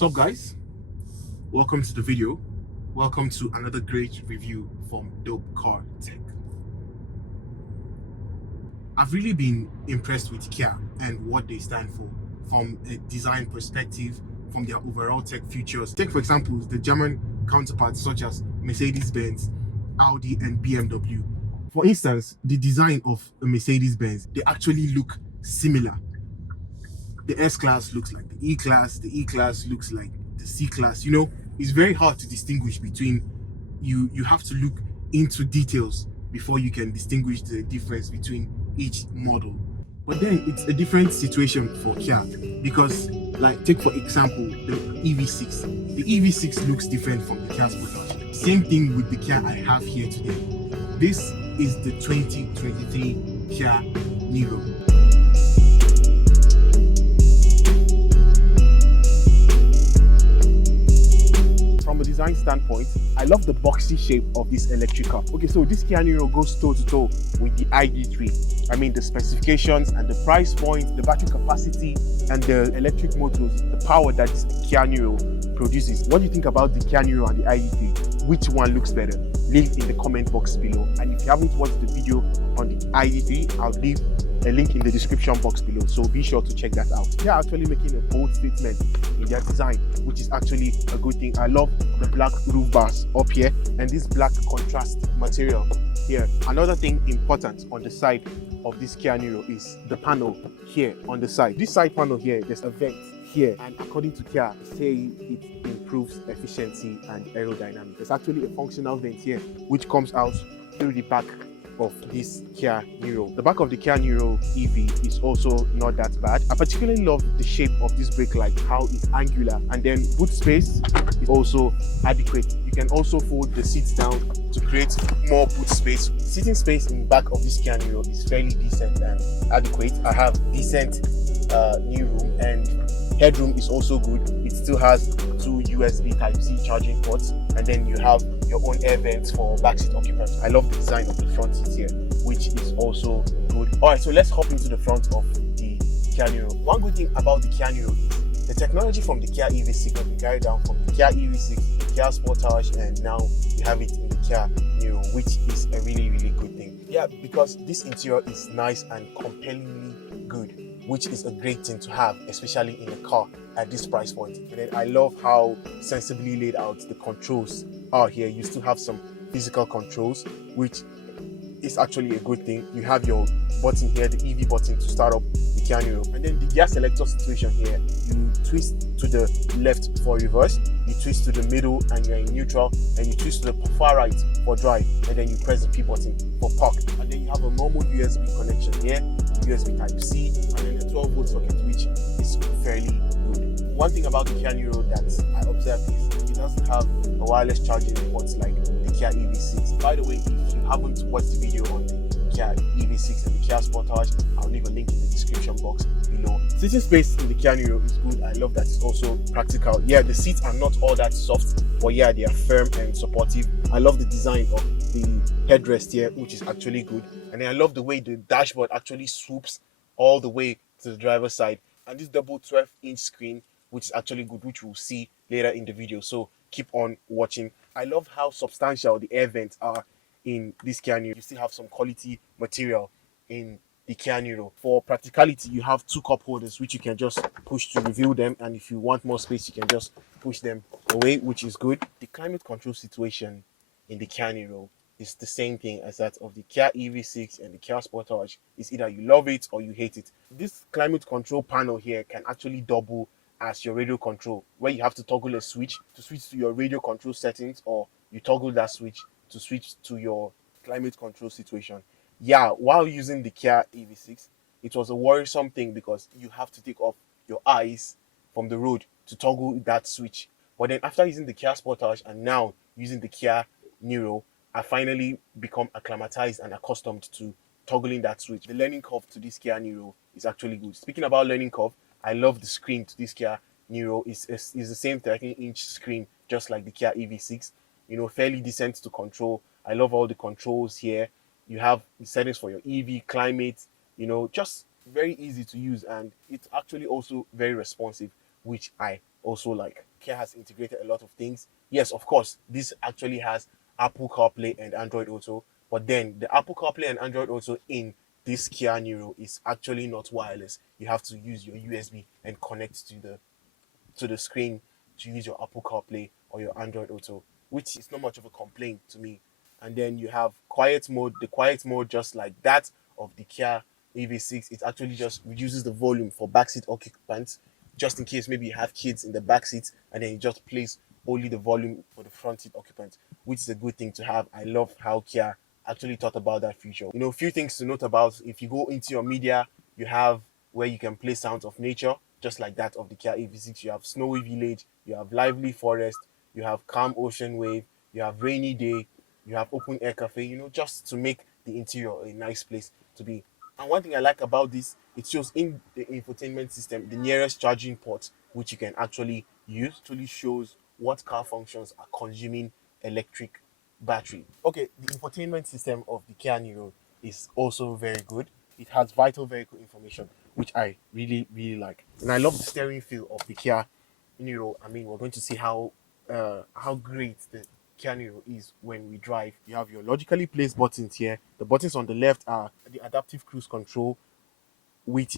Sup guys, welcome to the video. Welcome to another great review from Dope Car Tech. I've really been impressed with Kia and what they stand for from a design perspective, from their overall tech features. Take for example the German counterparts such as Mercedes-Benz, Audi and BMW. For instance, the design of a Mercedes-Benz, they actually look similar. The S-Class looks like the E-Class, the E-Class looks like the C-Class. You know, it's very hard to distinguish between you have to look into details before you can distinguish the difference between each model. But then it's a different situation for Kia because, like, take for example the EV6. The EV6 looks different from the Kia Sportage. Same thing with the Kia I have here today. This is the 2023 Kia Niro. From a design standpoint, I love the boxy shape of this electric car. Okay, so this Kia Niro goes toe to toe with the ID3. I mean, the specifications and the price point, the battery capacity, and the electric motors, the power that this Kia Niro produces. What do you think about the Kia Niro and the ID3? Which one looks better? Leave in the comment box below. And if you haven't watched the video on the ID3, I'll leave a link in the description box below, so be sure to check that out. They're actually making a bold statement in their design, which is actually a good thing. I love the black roof bars up here and this black contrast material here. Another thing important on the side of this Kia Niro is the panel here on the side. This side panel here, there's a vent here, and according to Kia, say it improves efficiency and aerodynamics. There's actually a functional vent here which comes out through the back of this Kia Niro. The back of the Kia Niro EV is also not that bad. I particularly love the shape of this brake light, how it's angular, and then boot space is also adequate. You can also fold the seats down to create more boot space. Seating space in the back of this Kia Niro is fairly decent and adequate. I have decent knee room, and headroom is also good. It still has two USB Type-C charging ports, and then you have your own air vents for backseat occupants. I love the design of the front seat here, which is also good. Alright, so let's hop into the front of the Kia Niro. One good thing about the Kia Niro is the technology from the Kia EV6 has been carried down from the Kia EV6, the Kia Sportage, and now you have it in the Kia Niro, which is a really good thing. Yeah, because this interior is nice and compellingly good, which is a great thing to have, especially in a car at this price point. And then I love how sensibly laid out the controls are here. You still have some physical controls, which is actually a good thing. You have your button here, the EV button to start up the Kia Niro. And then the gear selector situation here, you twist to the left for reverse, you twist to the middle and you're in neutral, and you twist to the far right for drive, and then you press the P button for park. And then you have a normal USB connection here, USB Type-C, and then a 12-volt socket, which is fairly good. One thing about the Kia Niro that I observed is it doesn't have a wireless charging port like the Kia EV6. By the way, if you haven't watched the video on the Kia EV6 and the Kia Sportage, I'll leave a link in the description box below. Sitting space in the Kia Niro is good. I love that it's also practical. Yeah, the seats are not all that soft, but yeah, they are firm and supportive. I love the design of the headrest here, which is actually good. And then I love the way the dashboard actually swoops all the way to the driver's side. And this double 12-inch screen, which is actually good, which we'll see later in the video. So keep on watching. I love how substantial the air vents are in this Kia Niro. You still have some quality material in the Kia Niro. For practicality, you have two cup holders which you can just push to reveal them, and if you want more space, you can just push them away, which is good. The climate control situation in the Kia Niro is the same thing as that of the Kia EV6 and the Kia Sportage. It's either you love it or you hate it. This climate control panel here can actually double as your radio control, where you have to toggle a switch to switch to your radio control settings, or you toggle that switch to switch to your climate control situation. Yeah, while using the Kia EV6, it was a worrisome thing because you have to take off your eyes from the road to toggle that switch. But then after using the Kia Sportage and now using the Kia Niro, I finally become acclimatized and accustomed to toggling that switch. The learning curve to this Kia Niro is actually good. Speaking about learning curve, I love the screen to this Kia Niro. It's the same 13-inch screen, just like the Kia EV6. You know, fairly decent to control. I love all the controls here. You have the settings for your EV, climate, you know, just very easy to use, and it's actually also very responsive, which I also like. Kia has integrated a lot of things. Yes, of course, this actually has Apple CarPlay and Android Auto, but then the Apple CarPlay and Android Auto in this Kia Niro is actually not wireless. You have to use your USB and connect to the screen to use your Apple CarPlay or your Android Auto, which is not much of a complaint to me. And then you have quiet mode. The quiet mode, just like that of the Kia EV6, it actually just reduces the volume for backseat occupants, just in case maybe you have kids in the backseat, and then it just plays only the volume for the front seat occupant, which is a good thing to have. I love how Kia actually thought about that feature. You know, a few things to note about: if you go into your media, you have where you can play sounds of nature, just like that of the Kia EV6. You have snowy village, you have lively forest, you have calm ocean wave, you have rainy day, you have open air cafe, you know, just to make the interior a nice place to be. And one thing I like about this, it shows in the infotainment system the nearest charging port which you can actually use. Actually shows what car functions are consuming electric battery. Okay, the infotainment system of the Kia Niro is also very good. It has vital vehicle information, which I really, really like. And I love the steering feel of the Kia Niro. I mean, we're going to see how great the Kia Niro is when we drive. You have your logically placed buttons here. The buttons on the left are the adaptive cruise control, which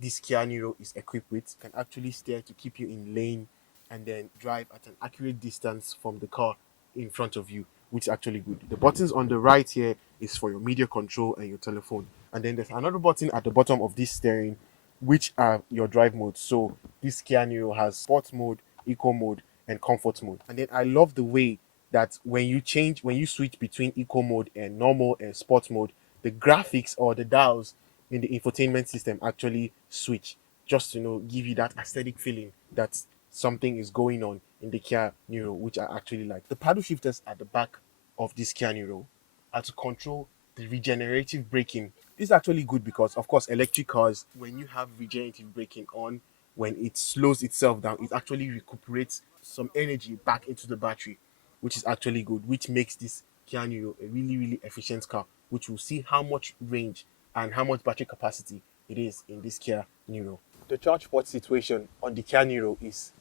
this Kia Niro is equipped with. Can actually steer to keep you in lane and then drive at an accurate distance from the car in front of you, which is actually good. The buttons on the right here is for your media control and your telephone. And then there's another button at the bottom of this steering, which are your drive modes. So this Kia Niro has sports mode, eco mode, and comfort mode. And then I love the way that when you switch between eco mode and normal and sports mode, the graphics or the dials in the infotainment system actually switch, just to give you that aesthetic feeling that something is going on in the Kia Niro, which I actually like. The paddle shifters at the back of this Kia Niro are to control the regenerative braking. This is actually good because, of course, electric cars, when you have regenerative braking on, when it slows itself down, it actually recuperates some energy back into the battery, which is actually good, which makes this Kia Niro a really, really efficient car, which will see how much range and how much battery capacity it is in this Kia Niro. The charge port situation on the Kia Niro is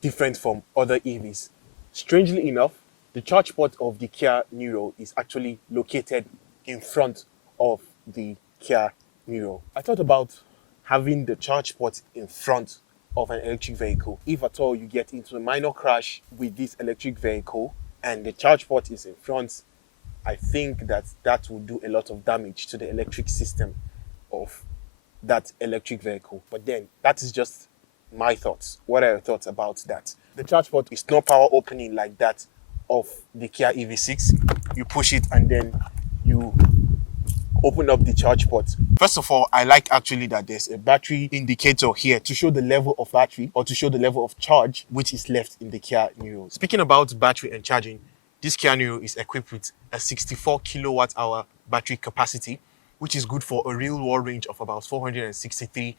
different from other EVs. Strangely enough, the charge port of the Kia Niro is actually located in front of the Kia Niro. I thought about having the charge port in front of an electric vehicle. If at all you get into a minor crash with this electric vehicle and the charge port is in front, I think that will do a lot of damage to the electric system of that electric vehicle. But then that is just my thoughts. What are your thoughts about that? The charge port is not power opening like that of the Kia EV6. You push it and then you open up the charge port. First of all, I like actually that there's a battery indicator here to show the level of battery or to show the level of charge which is left in the Kia Niro. Speaking about battery and charging, this Kia Niro is equipped with a 64 kilowatt hour battery capacity, which is good for a real world range of about 463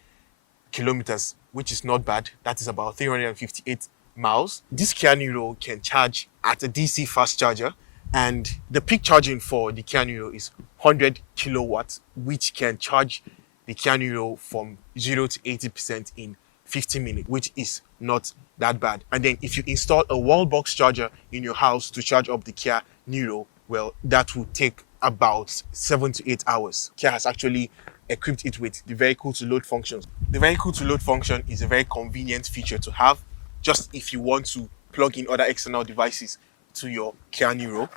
kilometers, which is not bad. That is about 358 miles. This Kia Niro can charge at a DC fast charger, and the peak charging for the Kia Niro is 100 kilowatts, which can charge the Kia Niro from 0 to 80% in 50 minutes, which is not that bad. And then if you install a wall box charger in your house to charge up the Kia Niro, well, that will take about 7 to 8 hours. Kia has actually equipped it with the vehicle to load functions. The vehicle to load function is a very convenient feature to have, just if you want to plug in other external devices to your Kia Niro.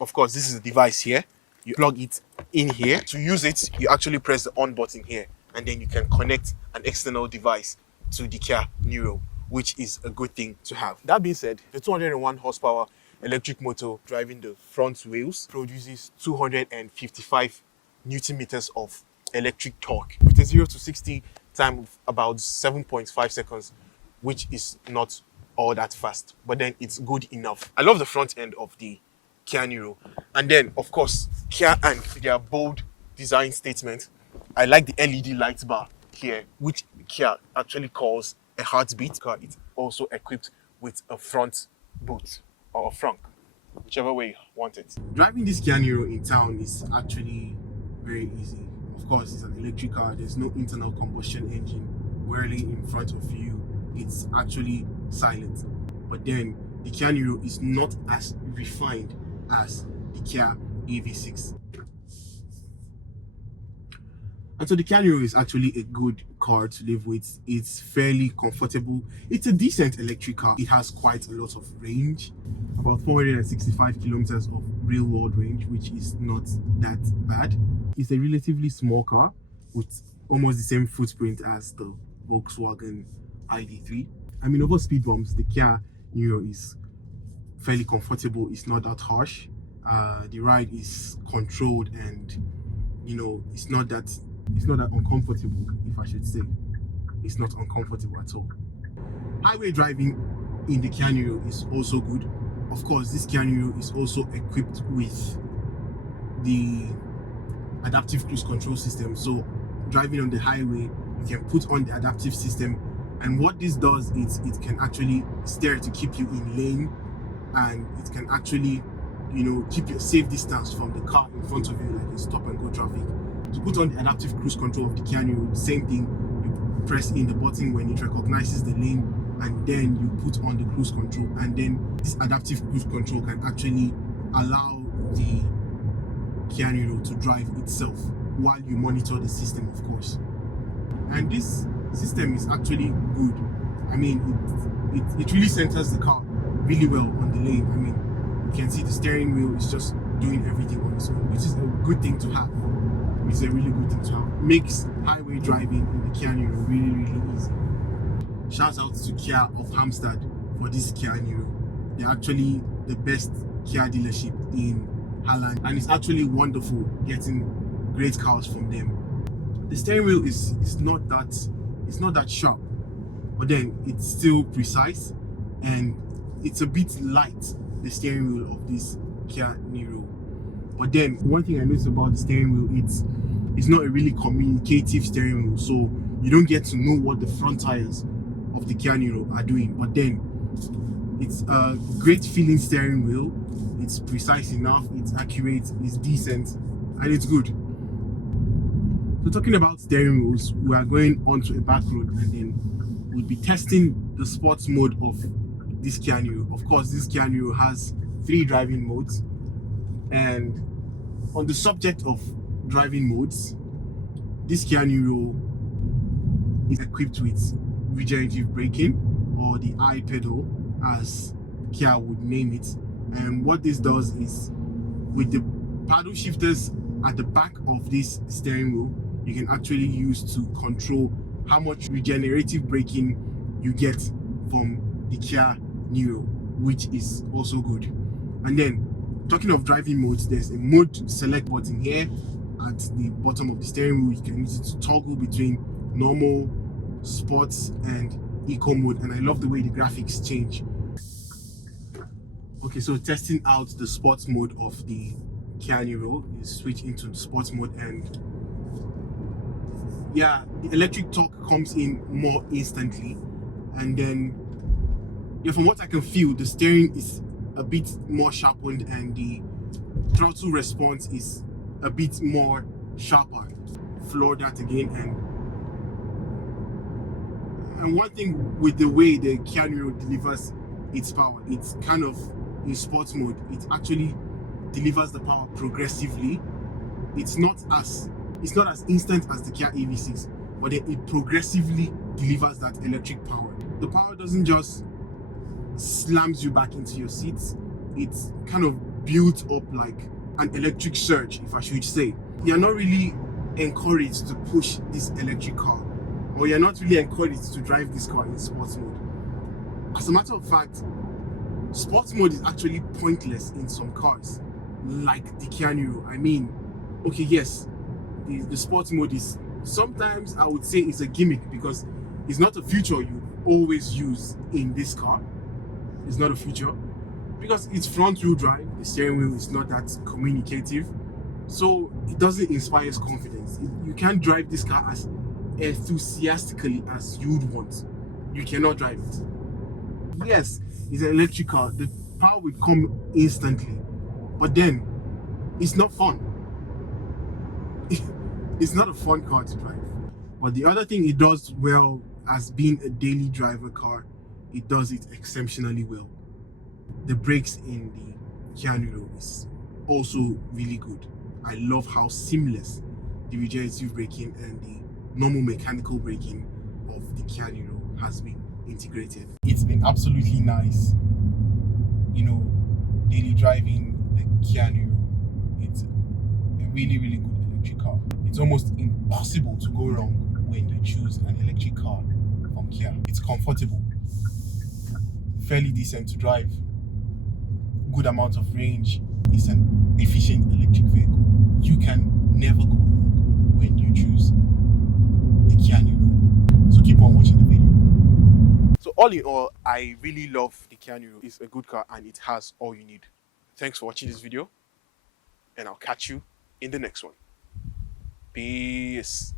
Of course, this is the device here. You plug it in here. To use it, you actually press the on button here, and then you can connect an external device to the Kia Niro, which is a good thing to have. That being said, the 201 horsepower electric motor driving the front wheels produces 255 Newton meters of electric torque with a 0 to 60 time of about 7.5 seconds, which is not all that fast, but then it's good enough. I love the front end of the Kia Niro. And then, of course, Kia and their bold design statement. I like the LED light bar here, which Kia actually calls a heartbeat car. It's also equipped with a front boot or a frunk, whichever way you want it. Driving this Kia Niro in town is actually very easy. Of course, it's an electric car. There's no internal combustion engine whirling in front of you. It's actually silent. But then the Kia Niro is not as refined as the Kia EV6. And so the Kia Niro is actually a good car to live with. It's fairly comfortable. It's a decent electric car. It has quite a lot of range, about 465 kilometers of real world range, which is not that bad. It's a relatively small car with almost the same footprint as the Volkswagen ID3. I mean, over speed bumps, the Kia Niro is fairly comfortable. It's not that harsh. The ride is controlled, and it's not that uncomfortable, if I should say. It's not uncomfortable at all. Highway driving in the Kia Niro is also good. Of course, this Kia Niro is also equipped with the adaptive cruise control system. So driving on the highway, you can put on the adaptive system, and what this does is it can actually steer to keep you in lane, and it can actually keep your safe distance from the car in front of you, like in stop and go traffic. To put on the adaptive cruise control of the Kia Niro, same thing. You press in the button when it recognizes the lane, and then you put on the cruise control, and then this adaptive cruise control can actually allow the Kia Niro to drive itself while you monitor the system, of course. And this system is actually good. I mean, it really centers the car really well on the lane. I mean, you can see the steering wheel is just doing everything on its own, which is a good thing to have. It's a really good thing to have. Makes highway driving in the Kia Niro really, really easy. Shout out to Kia of Hampstead for this Kia Niro. They're actually the best Kia dealership in Holland, and it's actually wonderful getting great cars from them. The steering wheel is not that sharp, but then it's still precise, and it's a bit light, the steering wheel of this Kia Niro. But then one thing I noticed about the steering wheel, it's not a really communicative steering wheel, so you don't get to know what the front tires of the Kia Niro are doing. But then it's a great feeling steering wheel. It's precise enough, it's accurate, it's decent, and it's good. So talking about steering wheels, we are going onto a back road, and then we'll be testing the sports mode of this Kia Niro. Of course, this Kia Niro has 3 driving modes, and on the subject of driving modes, this Kia Niro is equipped with regenerative braking, or the I pedal as Kia would name it. And what this does is, with the paddle shifters at the back of this steering wheel, you can actually use to control how much regenerative braking you get from the Kia Niro, which is also good. And then, talking of driving modes, there's a mode select button here at the bottom of the steering wheel. You can use it to toggle between normal, sports, and eco mode, and I love the way the graphics change. Okay, so testing out the sports mode of the Kia Niro, you switch into the sports mode, and yeah, the electric torque comes in more instantly, and then from what I can feel, the steering is a bit more sharpened, and the throttle response is a bit more sharper. Floor that again, and one thing with the way the Kia Niro delivers its power, it's kind of in sports mode, it actually delivers the power progressively. It's not as instant as the Kia EV6, but then it progressively delivers that electric power. The power doesn't just slams you back into your seats, it's kind of built up like an electric surge, if I should say. You're not really encouraged to push this electric car, or you're not really encouraged to drive this car in sports mode. As a matter of fact, sports mode is actually pointless in some cars, like the Kia Niro. I mean, okay, yes, the sports mode is, sometimes I would say it's a gimmick, because it's not a feature you always use in this car. It's not a feature because it's front wheel drive. The steering wheel is not that communicative, so it doesn't inspire confidence. You can't drive this car as enthusiastically as you'd want. You cannot drive it. Yes, it's an electric car, the power will come instantly, but then it's not fun. It's not a fun car to drive. But the other thing it does well as being a daily driver car it does it exceptionally well. The brakes in the Kia Niro is also really good. I love how seamless the regenerative braking and the normal mechanical braking of the Kia Niro has been integrated. It's been absolutely nice, daily driving the Kia Niro. It's a really, really good electric car. It's almost impossible to go wrong when you choose an electric car from Kia. It's comfortable, fairly decent to drive, good amount of range. It's an efficient electric vehicle. You can never go wrong when you choose the Kia Niro. So keep on watching the video. So all in all, I really love the Kia Niro. It's a good car and it has all you need. Thanks for watching this video, and I'll catch you in the next one. Peace.